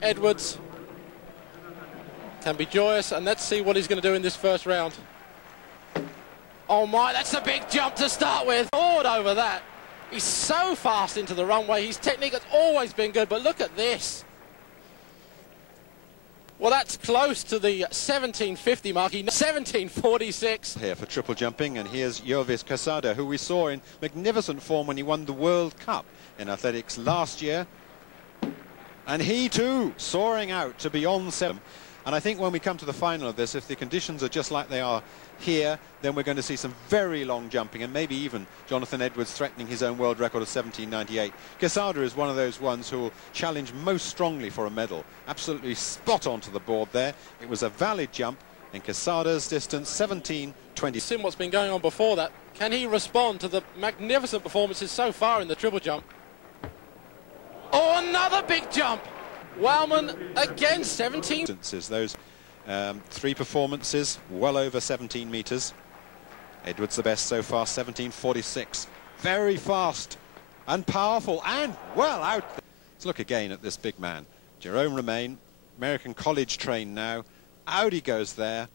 Edwards can be joyous, and let's see what he's going to do in this first round. Oh my, that's a big jump to start with. Forward over that. He's so fast into the runway. His technique has always been good, but look at this. Well, that's close to the 1750 mark. 1746. Here for triple jumping, and here's Jovis Quesada, who we saw in magnificent form when he won the World Cup in athletics last year. And he too soaring out to beyond 7. And I think when we come to the final of this, if the conditions are just like they are here, then we're going to see some very long jumping, and maybe even Jonathan Edwards threatening his own world record of 1798. Quesada is one of those ones who will challenge most strongly for a medal. Absolutely spot on to the board there. It was a valid jump, and Quesada's distance 17:20. Seen what's been going on before that. Can he respond to the magnificent performances so far in the triple jump? Oh, another big jump. Wellman again, 17. Those 3 performances, well over 17 metres. Edwards the best so far, 1746. Very fast and powerful and well out. Let's look again at this big man. Jerome Romain, American college trained now. Out he goes there.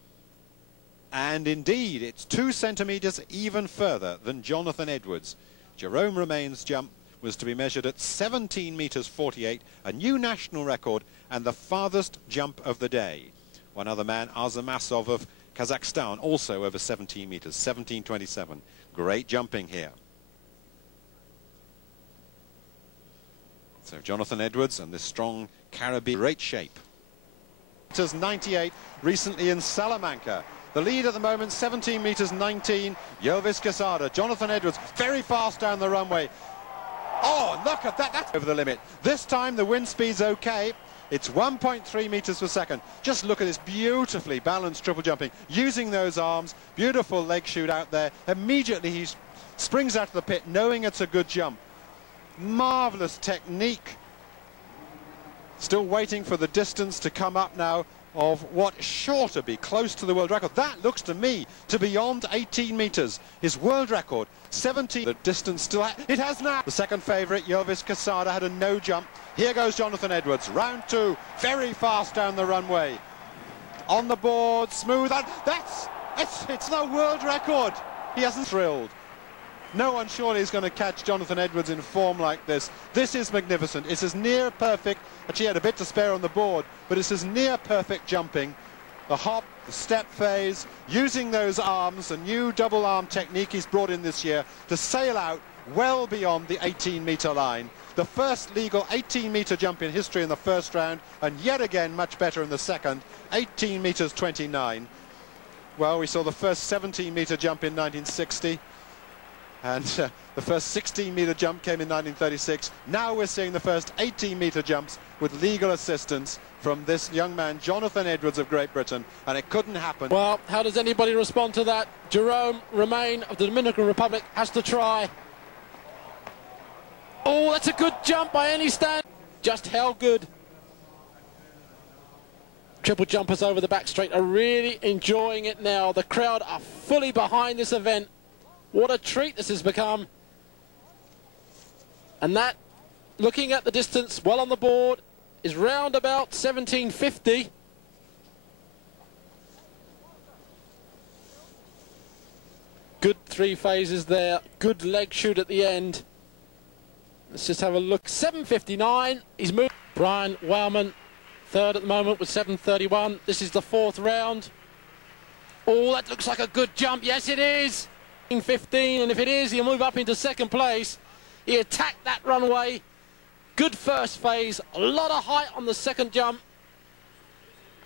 And indeed, it's 2 centimetres even further than Jonathan Edwards. Jerome Romain's jump was to be measured at 17 metres 48, a new national record and the farthest jump of the day. One other man, Arzamasov of Kazakhstan, also over 17 metres, 17:27. Great jumping here. So Jonathan Edwards and this strong Caribbean, great shape. 98 recently in Salamanca. The lead at the moment, 17 metres 19. Jovis Quesada, Jonathan Edwards, very fast down the runway. Oh, look at that, that's over the limit. This time the wind speed's okay. It's 1.3 metres per second. Just look at this beautifully balanced triple jumping, using those arms, beautiful leg shoot out there. Immediately he springs out of the pit, knowing it's a good jump. Marvellous technique. Still waiting for the distance to come up now of what is sure to be close to the world record. That looks to me to beyond 18 metres. His world record, 17. The distance still, it has now. The second favourite, Jovis Quesada, had a no jump. Here goes Jonathan Edwards, round 2, very fast down the runway. On the board, smooth, it's the world record. He hasn't thrilled. No one surely is going to catch Jonathan Edwards in form like this. This is magnificent. It's as near perfect. Actually, he had a bit to spare on the board, but it's as near perfect jumping. The hop, the step phase, using those arms, a new double arm technique he's brought in this year to sail out well beyond the 18-metre line. The first legal 18-metre jump in history in the first round, and yet again much better in the second, 18 metres 29. Well, we saw the first 17-metre jump in 1960. And the first 16-metre jump came in 1936. Now we're seeing the first 18-metre jumps with legal assistance from this young man, Jonathan Edwards of Great Britain, and it couldn't happen. Well, how does anybody respond to that? Jerome Romain of the Dominican Republic has to try. Oh, that's a good jump by any stand. Just how good. Triple jumpers over the back straight are really enjoying it now. The crowd are fully behind this event. What a treat this has become. And that, looking at the distance well on the board, is round about 1750. Good 3 phases there. Good leg shoot at the end. Let's just have a look. 7:59. He's moved. Brian Wellman, third at the moment with 7:31. This is the 4th round. Oh, that looks like a good jump. Yes, it is. 15, and if it is, he'll move up into 2nd place. He attacked that runway. Good first phase, a lot of height on the 2nd jump,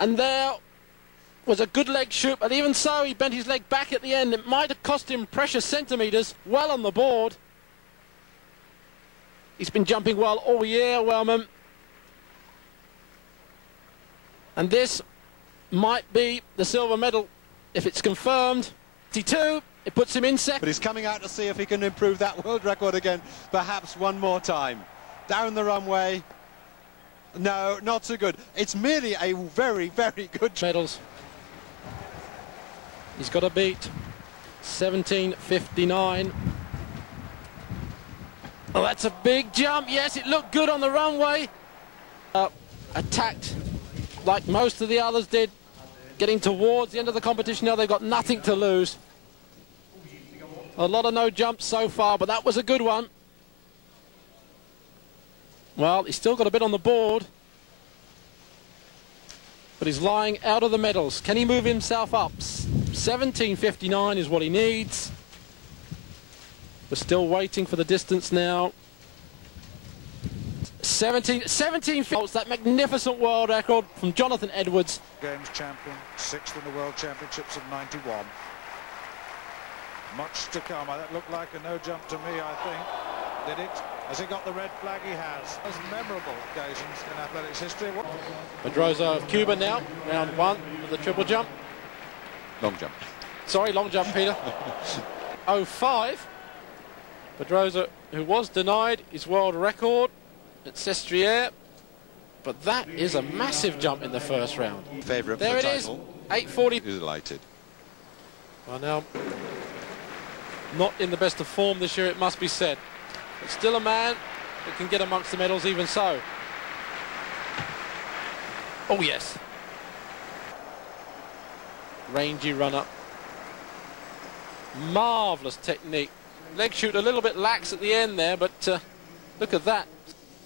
and there was a good leg shoot, but even so he bent his leg back at the end. It might have cost him precious centimetres. Well on the board. He's been jumping well all year, Wellman, and this might be the silver medal if it's confirmed. 52. It puts him in 2nd. But he's coming out to see if he can improve that world record again, perhaps one more time. Down the runway. No, not so good. It's merely a very, very good medals. He's got to beat 17:59. Oh, that's a big jump. Yes, it looked good on the runway. attacked like most of the others did, getting towards the end of the competition. Now they've got nothing to lose. A lot of no jumps so far, but that was a good one. Well, he's still got a bit on the board, but he's lying out of the medals. Can he move himself up? 17.59 is what he needs. We're still waiting for the distance now. 17 volts, that magnificent world record from Jonathan Edwards. Games champion, 6th in the World Championships of '91. Much to come. That looked like a no jump to me, I think. Did it? Has he got the red flag? He has. Those memorable occasions in athletics history. Pedrosa of Cuba now, round 1 of the triple jump. Long jump. Sorry, long jump, Peter. 05. Pedrosa, who was denied his world record at Sestriere, but that is a massive jump in the first round. Favourite there for the it title. Is, 8:40. Delighted. Well, now, not in the best of form this year, it must be said. But still a man that can get amongst the medals even so. Oh, yes. Rangy run-up. Marvellous technique. Leg shoot a little bit lax at the end there, but look at that.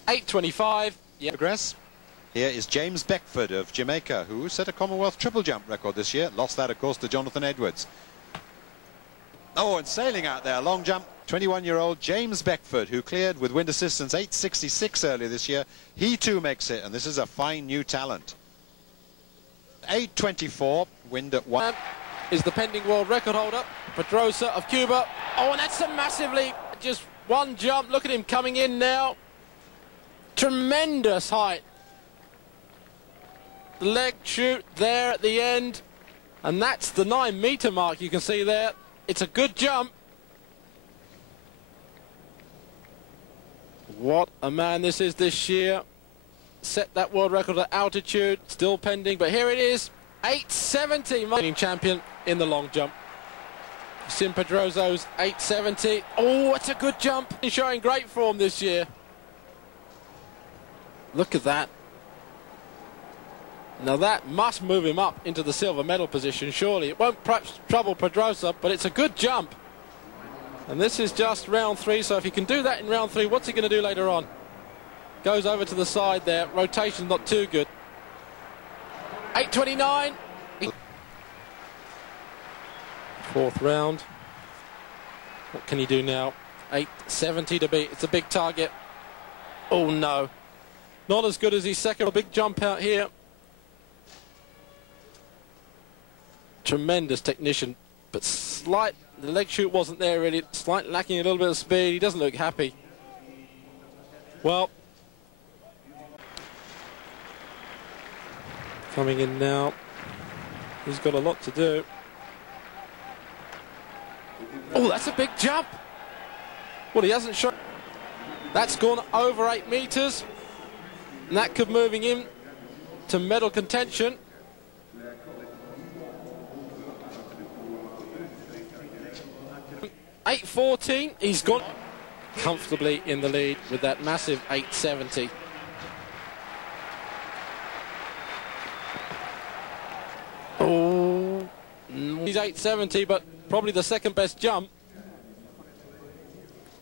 8.25. Yeah. Progress. Here is James Beckford of Jamaica, who set a Commonwealth triple jump record this year. Lost that, of course, to Jonathan Edwards. Oh, and sailing out there, long jump. 21-year-old James Beckford, who cleared with wind assistance 8.66 earlier this year. He too makes it, and this is a fine new talent. 8.24, wind at 1. Is the pending world record holder, Pedrosa of Cuba. Oh, and that's a massive leap. Just one jump. Look at him coming in now. Tremendous height. Leg shoot there at the end. And that's the 9-meter mark you can see there. It's a good jump. What a man this is this year. Set that world record at altitude. Still pending, but here it is. 8.70. Champion in the long jump. Sim Pedrosa's 8.70. Oh, it's a good jump. He's showing great form this year. Look at that. Now that must move him up into the silver medal position, surely. It won't perhaps trouble Pedrosa, but it's a good jump. And this is just round 3, so if he can do that in round 3, what's he going to do later on? Goes over to the side there. Rotation's not too good. 8.29. Fourth round. What can he do now? 8.70 to beat. It's a big target. Oh, no. Not as good as his second. A big jump out here. Tremendous technician, but slight. The leg shoot wasn't there really. Slight lacking a little bit of speed. He doesn't look happy. Well, coming in now. He's got a lot to do. Oh, that's a big jump. Well, he hasn't shown. That's gone over 8 meters. And that could moving him to medal contention. $8.14. He's gone comfortably in the lead with that massive 8.70. Oh, he's 8.70, but probably the second best jump.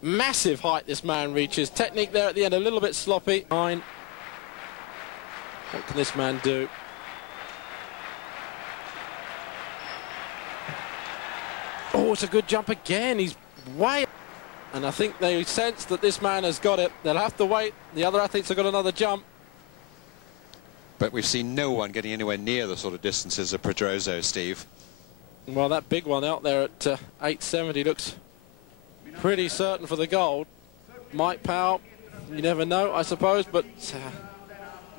Massive height this man reaches. Technique there at the end, a little bit sloppy. 9. What can this man do? Oh, it's a good jump again. He's way... And I think they sense that this man has got it. They'll have to wait. The other athletes have got another jump. But we've seen no one getting anywhere near the sort of distances of Pedrosa, Steve. Well, that big one out there at 8.70 looks pretty certain for the gold. Mike Powell, you never know, I suppose, but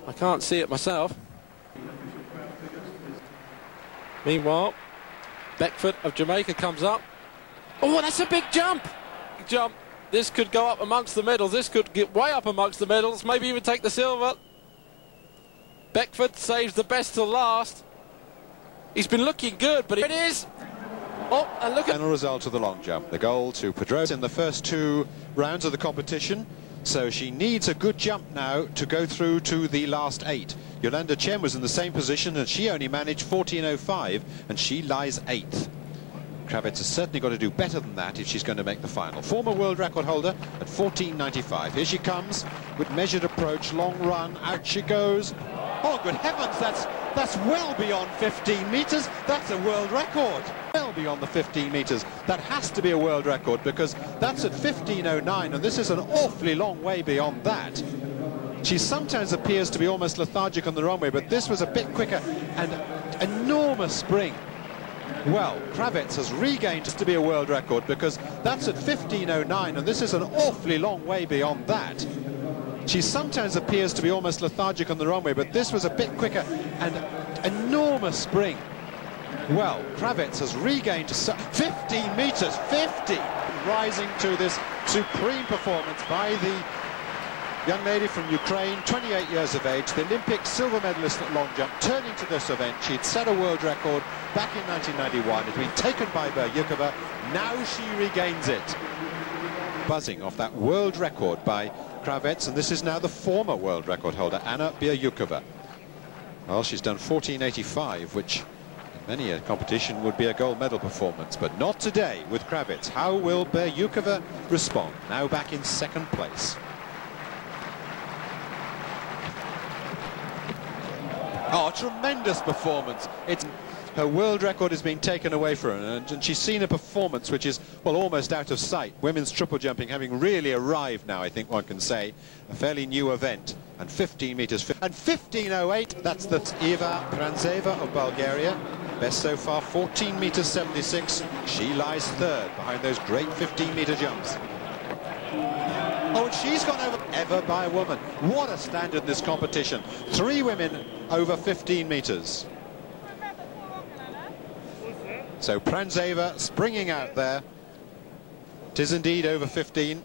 I can't see it myself. Meanwhile, Beckford of Jamaica comes up. Oh, that's a big jump. Big jump. This could go up amongst the medals. This could get way up amongst the medals, maybe even take the silver. Beckford saves the best till last. He's been looking good, but it is. Oh, and look at... Final result of the long jump. The gold to Pedrosa in the first 2 rounds of the competition. So she needs a good jump now to go through to the last 8. Yolanda Chen was in the same position and she only managed 14.05 and she lies 8th. Kravitz has certainly got to do better than that if she's going to make the final. Former world record holder at 14.95. Here she comes with measured approach, long run, out she goes. Oh, good heavens, that's well beyond 15 metres. That's a world record. Well beyond the 15 metres. That has to be a world record because that's at 15.09 and this is an awfully long way beyond that. She sometimes appears to be almost lethargic on the runway, but this was a bit quicker and enormous spring. Well, Kravitz has regained to be a world record because that's at 15.09 and this is an awfully long way beyond that. She sometimes appears to be almost lethargic on the runway, but this was a bit quicker and enormous spring. Well, Kravitz has regained 15 metres, 50, rising to this supreme performance by the young lady from Ukraine, 28 years of age, the Olympic silver medalist at long jump, turning to this event. She'd set a world record back in 1991. It had been taken by Beryukova. Now she regains it. Buzzing off that world record by Kravitz, and this is now the former world record holder, Anna Beryukova. Well, she's done 14.85, which in many a competition would be a gold medal performance, but not today with Kravitz. How will Beryukova respond? Now back in second place. Oh, tremendous performance. Her world record is being taken away from her, and she's seen a performance which is, well, almost out of sight. Women's triple jumping having really arrived now, I think one can say. A fairly new event, and 15 metres. And 15.08, that's Eva Prantseva of Bulgaria. Best so far, 14 metres 76. She lies third behind those great 15-metre jumps. Oh, and she's gone over ever by a woman. What a standard in this competition. 3 women over 15 metres. So Prantseva springing out there. It is indeed over 15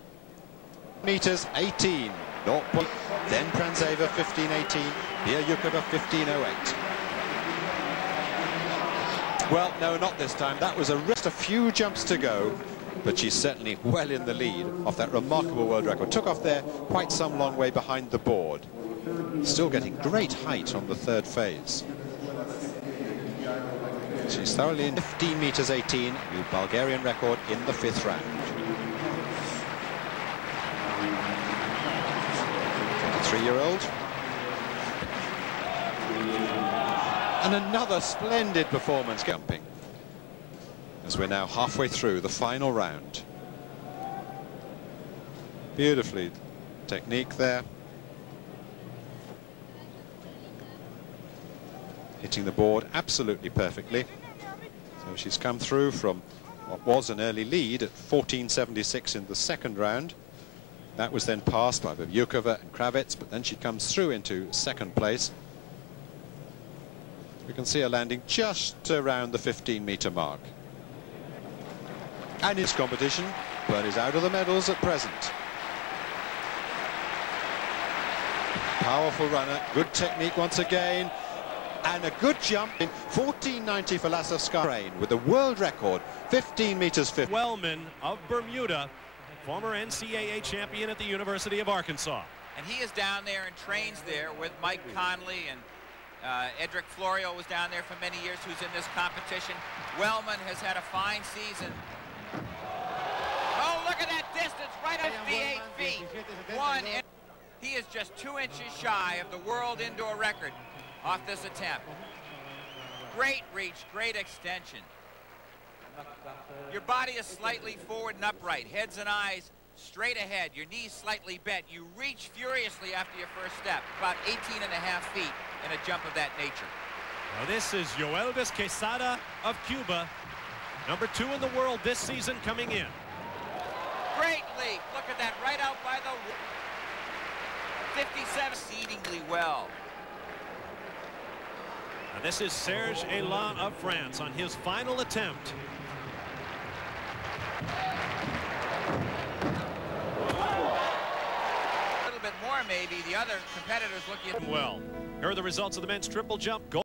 metres, 18. Then Prantseva 15.18. Beryukova 15.08. Well, no, not this time. That was just a few jumps to go. But she's certainly well in the lead off that remarkable world record. Took off there quite some long way behind the board. Still getting great height on the third phase. She's thoroughly in 15 metres 18, new Bulgarian record in the 5th round. 23-year-old. And another splendid performance jumping. As we're now halfway through the final round. Beautifully technique there. Hitting the board absolutely perfectly. So she's come through from what was an early lead at 14.76 in the second round. That was then passed by Beryukova and Kravitz, but then she comes through into second place. We can see her landing just around the 15-metre mark. And it's competition, but is out of the medals at present. Powerful runner, good technique once again, and a good jump in 14.90 for Lasovskaya with the world record, 15 metres 50. Wellman of Bermuda, former NCAA champion at the University of Arkansas. And he is down there and trains there with Mike Conley, and Edric Florio was down there for many years, who's in this competition. Wellman has had a fine season. Oh, look at that distance, right up the 8 feet. He is just 2 inches shy of the world indoor record off this attempt. Great reach, great extension. Your body is slightly forward and upright, heads and eyes straight ahead, your knees slightly bent. You reach furiously after your first step, about 18.5 feet in a jump of that nature. Now this is Yoelvis Quesada of Cuba, number 2 in the world this season, coming in. Great leap, look at that, right out by the 57, exceedingly well. And this is Serge Elan of France on his final attempt. A little bit more maybe, the other competitors looking at Well, here are the results of the men's triple jump.